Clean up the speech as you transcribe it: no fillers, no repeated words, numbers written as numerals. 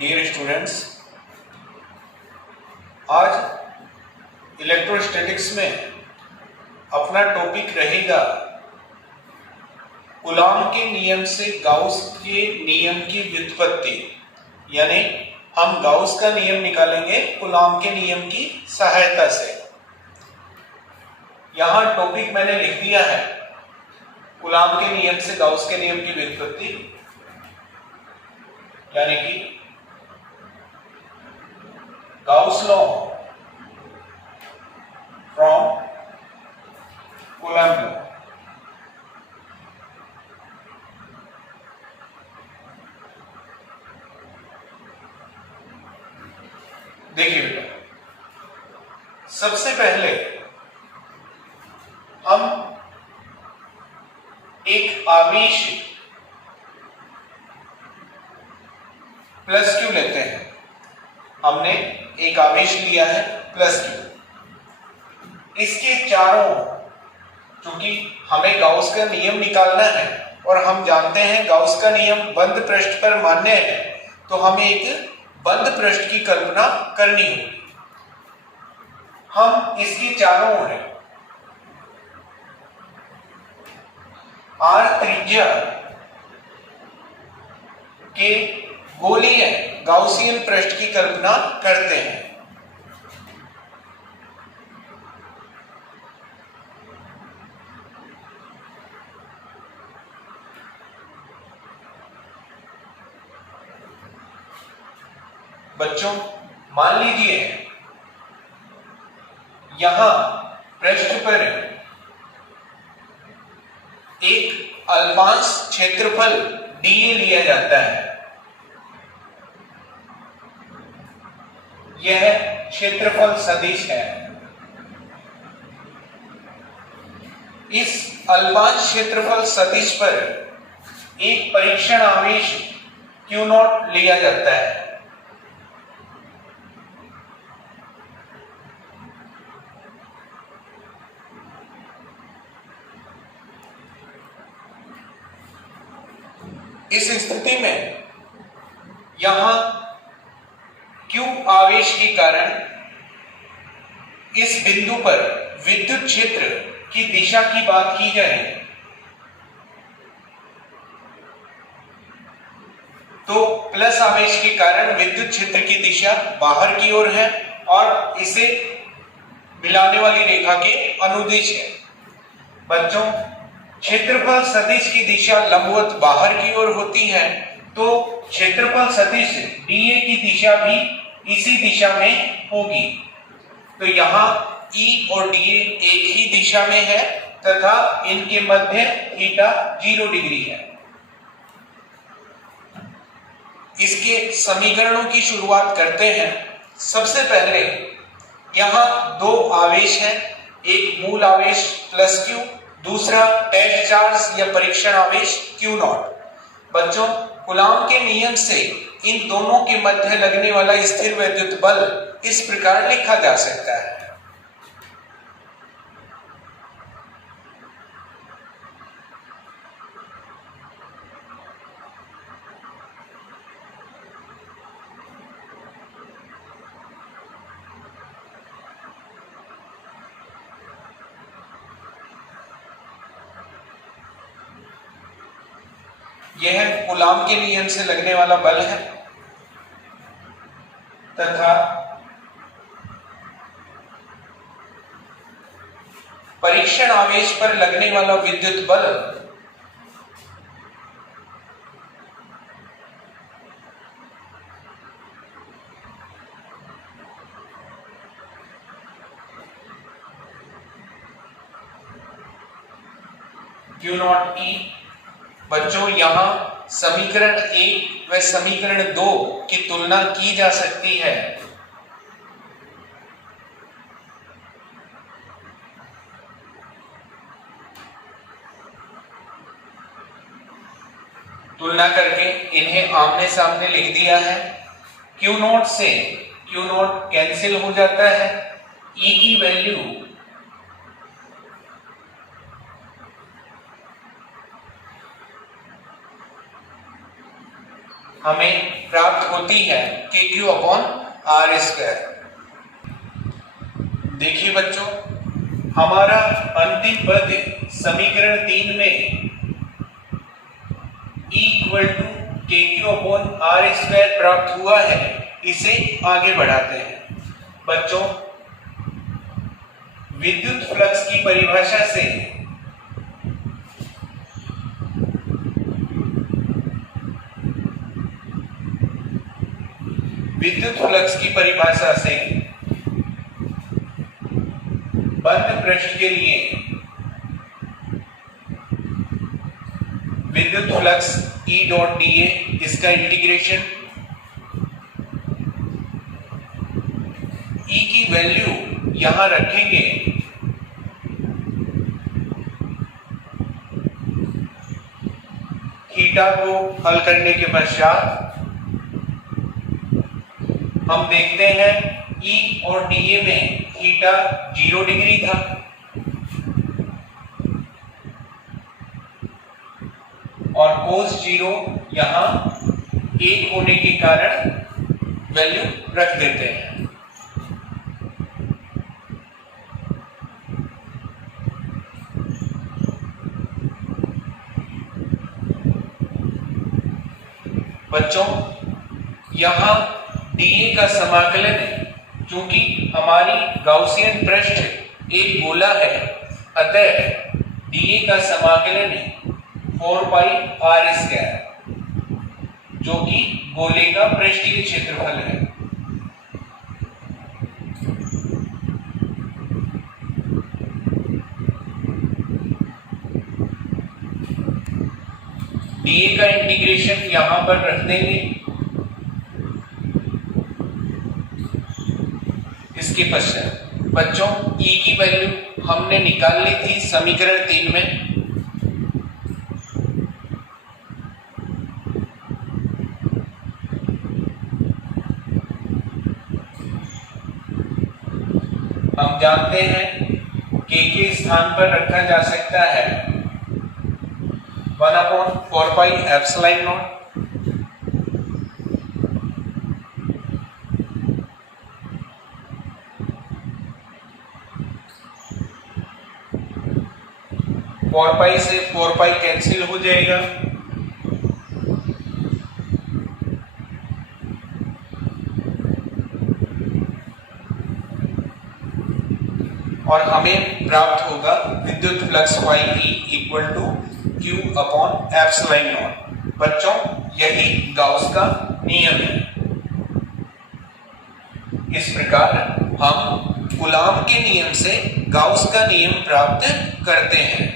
Dear students, आज electrostatics में अपना टॉपिक रहेगा कूलॉम के नियम से गाउस के नियम की व्युत्पत्ति। यानी हम गाउस का नियम निकालेंगे कूलॉम के नियम की सहायता से। यहां टॉपिक मैंने लिख दिया है, कूलॉम के नियम से गाउस के नियम की व्युत्पत्ति, यानी कि Gauss law from Coulomb law। देखिए बेटा, सबसे पहले हम एक आवेश प्लस क्यू लेते हैं। हमने एक आवेश लिया है प्लस क्यू। इसके चारों, चूंकि हमें गाउस का नियम निकालना है और हम जानते हैं गाउस का नियम बंद पृष्ठ पर मान्य है, तो हमें एक बंद पृष्ठ की कल्पना करनी होगी। हम इसके चारों ओर आर त्रिज्या के गोलीय गाउसियन पृष्ठ की कल्पना करते हैं। बच्चों, मान लीजिए यहां पृष्ठ पर एक अल्पांश क्षेत्रफल dA लिया जाता है। यह क्षेत्रफल सदिश है। इस अल्पांश क्षेत्रफल सदिश पर एक परीक्षण आवेश Q0 लिया जाता है। इस स्थिति में यहां Q आवेश के कारण इस बिंदु पर विद्युत क्षेत्र की दिशा की बात की जाए तो प्लस आवेश के कारण विद्युत क्षेत्र की दिशा बाहर की ओर है और इसे मिलाने वाली रेखा के अनुदिश है। बच्चों, क्षेत्रफल सदिश की दिशा लंबवत बाहर की ओर होती है, तो क्षेत्रफल सदिश dA की दिशा भी इसी दिशा में होगी। तो यहां E और dA एक ही दिशा में है तथा इनके मध्य थीटा 0 डिग्री है। इसके समीकरणों की शुरुआत करते हैं। सबसे पहले यहां दो आवेश हैं, एक मूल आवेश प्लस Q, दूसरा टेस्ट चार्ज या परीक्षण आवेश Q0। बच्चों, कूलॉम के नियम से इन दोनों के मध्य लगने वाला स्थिर वैद्युत बल इस प्रकार लिखा जा सकता है। यह कूलॉम के नियम से लगने वाला बल है तथा परीक्षण आवेश पर लगने वाला विद्युत बल Q0E। बच्चों, यहां समीकरण 1 व समीकरण 2 की तुलना की जा सकती है। तुलना करके इन्हें आमने सामने लिख दिया है। Q0 से Q0 कैंसिल हो जाता है। E की वैल्यू हमें प्राप्त होती है KQ/R²। देखिए बच्चों, हमारा अंतिम पद समीकरण 3 में E=KQ/R² प्राप्त हुआ है। इसे आगे बढ़ाते हैं। बच्चों, विद्युत फ्लक्स की परिभाषा से बंद पृष्ठ के लिए विद्युत फ्लक्स E.dA, इसका इंटीग्रेशन E की वैल्यू यहां रखेंगे। थीटा को हल करने के पश्चात हम देखते हैं E और dA में थीटा 0 डिग्री था और cos 0 यहां 1 होने के कारण वैल्यू रख देते हैं। बच्चों, यहां dA का समाकलन, चूंकि हमारी गाउसियन पृष्ठ एक गोला है, अतः dA का समाकलन 4πr², जो कि गोले का पृष्ठीय क्षेत्रफल है। dA का इंटीग्रेशन यहां पर रख देंगे। इसके पश्चात बच्चों, E की वैल्यू हमने निकाल ली थी समीकरण 3 में। हम जानते हैं K के स्थान पर रखा जा सकता है 1/4πε0। फोर पाई से 4π कैंसिल हो जाएगा और हमें प्राप्त होगा विद्युत फ्लक्स Q/ε0। बच्चों, यही गाउस का नियम है। इस प्रकार हम कूलाम के नियम से गाउस का नियम प्राप्त करते हैं।